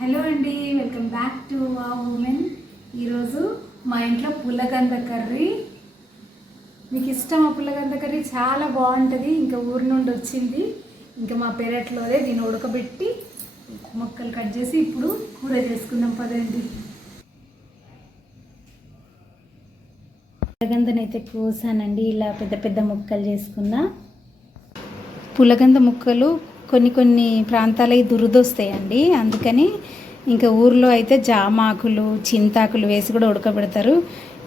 Hello అండి welcome back to a women. ఈరోజు మా ఇంట్లో పుల్లగంద కర్రీ. మీకు ఇష్టం ఆ పుల్లగంద కర్రీ? చాలా బాగుంటుంది. ఇంకా ఊరి నుండి వచ్చింది. ఇంకా మా పెరట్లోనే దీన్ని ఉడకబెట్టి మొక్కలు కట్ చేసి ఇప్పుడు కూర చేసుకుందాం పదండి. పులగందనైతే కోసానండి. ఇలా పెద్ద పెద్ద ముక్కలు చేసుకున్నా. పులగంద ముక్కలు కొన్ని కొన్ని ప్రాంతాలకి దురదొస్తాయండి. అందుకని ఇంకా ఊర్లో అయితే జామాకులు చింతాకులు వేసి కూడా ఉడకబెడతారు.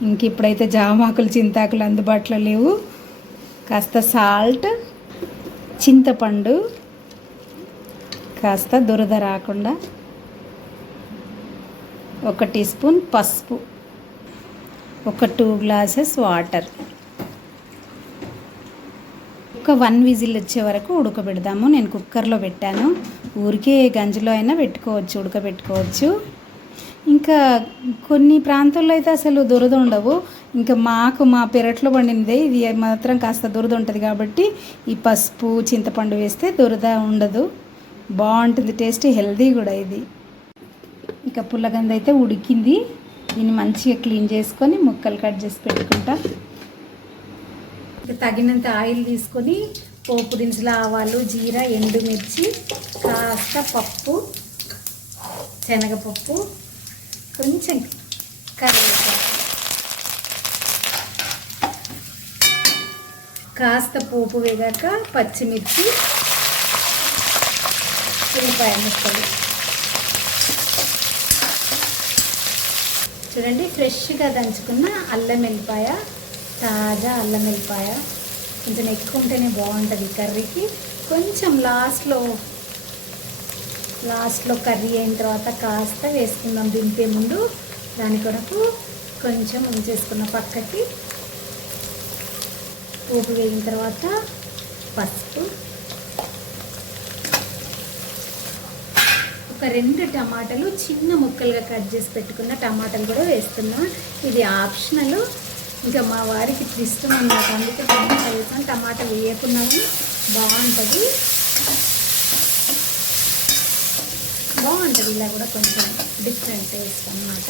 ఇంక ఇప్పుడైతే జామాకులు చింతాకులు అందుబాటులో లేవు. కాస్త సాల్ట్ చింతపండు కాస్త దురద రాకుండా ఒక టీ స్పూన్ పసుపు ఒక టూ గ్లాసెస్ వాటర్. ఒక వన్ విజిల్ వచ్చే వరకు ఉడకబెడదాము. నేను కుక్కర్లో పెట్టాను. ఊరికే గంజిలో అయినా పెట్టుకోవచ్చు ఉడకబెట్టుకోవచ్చు. ఇంకా కొన్ని ప్రాంతాల్లో అయితే అసలు దురద ఉండవు. ఇంకా మాకు మా పెరట్లో పండిందే ఇది మాత్రం కాస్త దురద ఉంటుంది కాబట్టి ఈ పసుపు చింతపండు వేస్తే దురద ఉండదు. బాగుంటుంది టేస్ట్ హెల్దీ కూడా ఇది. ఇంకా పుల్లగంద అయితే ఉడికింది. దీన్ని మంచిగా క్లీన్ చేసుకొని ముక్కలు కట్ చేసి పెట్టుకుంటా. తగినంత ఆయిల్ తీసుకొని పోపు దినుసులు ఆవాలు జీరా ఎండుమిర్చి కాస్త పప్పు శనగపప్పు కొంచెం కరివేపాకు. కాస్త పోపు వేగాక పచ్చిమిర్చి ఉల్లిపాయ ముక్కలు. చూడండి ఫ్రెష్గా దంచుకున్న అల్లం వెల్లిపాయ. తాజా అల్లం వెల్లిపాయ. కొంచెం ఎక్కువ ఉంటేనే బాగుంటుంది కర్రీకి. కొంచెం లాస్ట్లో లాస్ట్లో కర్రీ అయిన తర్వాత కాస్త వేసుకుందాం దింపే ముందు. దాని కొరకు కొంచెం ఉంచేసుకున్న పక్కకి పోపు వేగిన తర్వాత పసుపు. ఒక రెండు టమాటాలు చిన్న ముక్కలుగా కట్ చేసి పెట్టుకున్న టమాటాలు కూడా వేస్తున్నాం ఇది ఆప్షనల్. ఇంకా మా వారికి ఇది ఇష్టం అన్నమాట అందుకే టమాటా వేసాను టమాటా వేయకుండా బాగుంటుంది. బాగుంటుంది. ఇలా కూడా కొంచెం డిఫరెంట్ టేస్ట్ అన్నమాట.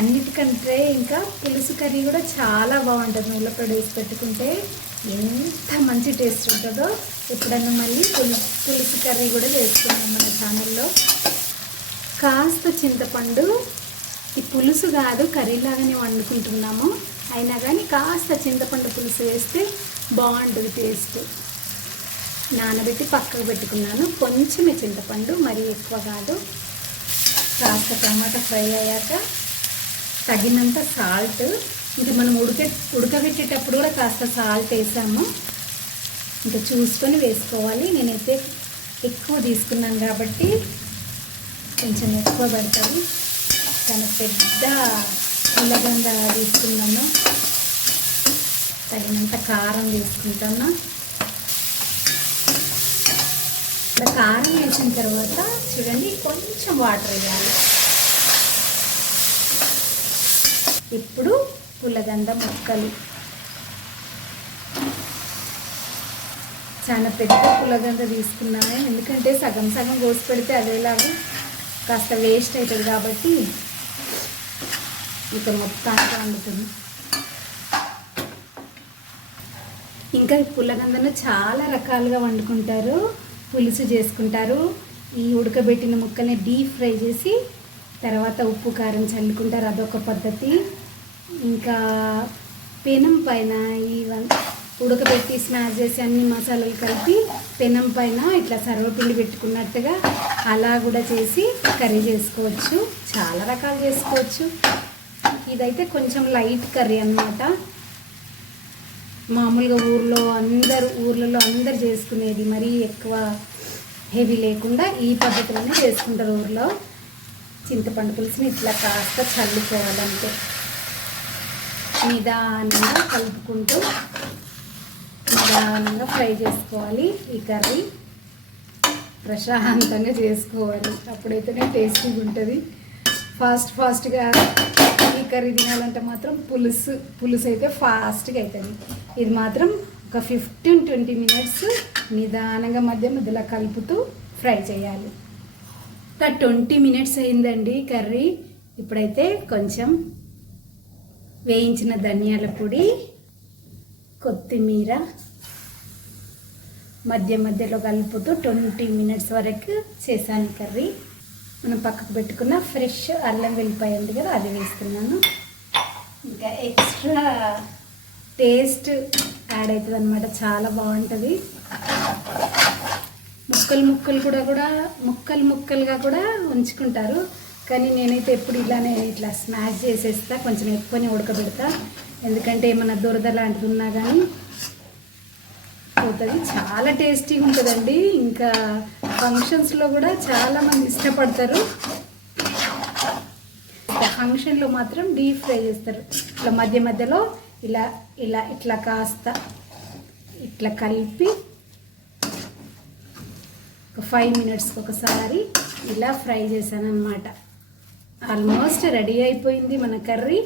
అన్నిటికంటే ఇంకా పులుసు కర్రీ కూడా చాలా బాగుంటుంది. నువ్వులతో వేసి పెట్టుకుంటే ఎంత మంచి టేస్ట్ ఉంటుందో ఎప్పుడన్నా మళ్ళీ పులు పులుసు కర్రీ కూడా చేసుకున్నాం మన ఛానల్లో కాస్త చింతపండు ఈ పులుసు కాదు కర్రీలాగానే వండుకుంటున్నాము. అయినా కానీ కాస్త చింతపండు పులుసు వేస్తే బాగుంటుంది టేస్ట్. నానబెట్టి పక్కకు పెట్టుకున్నాను. కొంచెమే చింతపండు మరీ ఎక్కువ కాదు. కాస్త టమాటా ఫ్రై అయ్యాక తగినంత సాల్ట్. ఇంకా మనం ఉడక ఉడకబెట్టేటప్పుడు కూడా కాస్త సాల్ట్ వేసాము. ఇంకా చూసుకొని వేసుకోవాలి. నేనైతే ఎక్కువ తీసుకున్నాను కాబట్టి కొంచెం ఎక్కువ పడుతుంది చాలా పెద్ద పుల్లగంద తీసుకున్నాను తగినంత కారం తీసుకుంటాను కారం వేసిన తర్వాత చూడండి కొంచెం వాటర్ వేయాలి. ఇప్పుడు పుల్లగంద ముక్కలు. చాలా పెద్ద పుల్లగంద తీసుకున్నాను ఎందుకంటే సగం సగం కోసి పెడితే అదేలాగా కాస్త వేస్ట్ అవుతుంది కాబట్టి ఇక మొత్తానికి వండుతుంది. ఇంకా ఈ పుల్లగందను చాలా రకాలుగా వండుకుంటారు. పులుసు చేసుకుంటారు. ఈ ఉడకబెట్టిన ముక్కల్ని డీప్ ఫ్రై చేసి తర్వాత ఉప్పు కారం చల్లుకుంటారు. అదొక పద్ధతి. ఇంకా పెనం పైన ఈ ఉడకబెట్టి స్మాష్ చేసి అన్ని మసాలాలు కలిపి పెనం పైన ఇట్లా సర్వపిండి పెట్టుకున్నట్టుగా అలా కూడా చేసి కర్రీ చేసుకోవచ్చు. చాలా రకాలు చేసుకోవచ్చు. ఇదైతే కొంచెం లైట్ కర్రీ అన్నమాట. మామూలుగా ఊర్లో అందరు ఊర్లలో అందరు చేసుకునేది మరీ ఎక్కువ హెవీ లేకుండా ఈ పద్ధతిలోనే చేసుకుంటారు ఊర్లో. చింతపండు పులుసుని ఇట్లా కాస్త చల్లుకోవాలంటే నిదానంగా కలుపుకుంటూ నిదానంగా ఫ్రై చేసుకోవాలి ఈ కర్రీ. ప్రశాంతంగా చేసుకోవాలి. అప్పుడైతేనే టేస్టీగా ఉంటుంది ఫాస్ట్ ఫాస్ట్గా ఈ కర్రీ తినాలంటే మాత్రం పులుసు పులుసు అయితే ఫాస్ట్గా అవుతుంది ఇది మాత్రం ఒక ఫిఫ్టీన్ ట్వంటీ మినిట్స్ నిదానంగా మధ్య మధ్యలో కలుపుతూ ఫ్రై చేయాలి. ఒక ట్వంటీ మినిట్స్ అయిందండి కర్రీ. ఇప్పుడైతే కొంచెం వేయించిన ధనియాల పొడి కొత్తిమీర మధ్య మధ్యలో కలుపుతూ ట్వంటీ మినిట్స్ వరకు చేశాను కర్రీ. మనం పక్కకు పెట్టుకున్న ఫ్రెష్ అల్లం వెల్లిపాయ ఉంది కదా అది వేస్తున్నాను. ఇంకా ఎక్స్ట్రా టేస్ట్ యాడ్ అవుతుంది అనమాట చాలా బాగుంటుంది. ముక్కలు ముక్కలు కూడా కూడా ముక్కలు ముక్కలుగా కూడా ఉంచుకుంటారు. కానీ నేనైతే ఎప్పుడు ఇలానే ఇట్లా స్మాష్ చేసేస్తా కొంచెం ఎక్కువనే ఉడకబెడతా. ఎందుకంటే ఏమన్నా దురద లాంటిది ఉన్నా కానీ పోతుంది చాలా టేస్టీగా ఉంటుందండి. ఇంకా ఫంక్షన్స్లో కూడా చాలా మంది ఇష్టపడతారు. ఫంక్షన్లో మాత్రం డీప్ ఫ్రై చేస్తారు. ఇట్లా మధ్య మధ్యలో ఇలా ఇలా ఇట్లా కాస్త ఇట్లా కలిపి ఒక ఫైవ్ మినిట్స్కి ఒకసారి ఇలా ఫ్రై చేశాను అనమాట ఆల్మోస్ట్ రెడీ అయిపోయింది మన కర్రీ.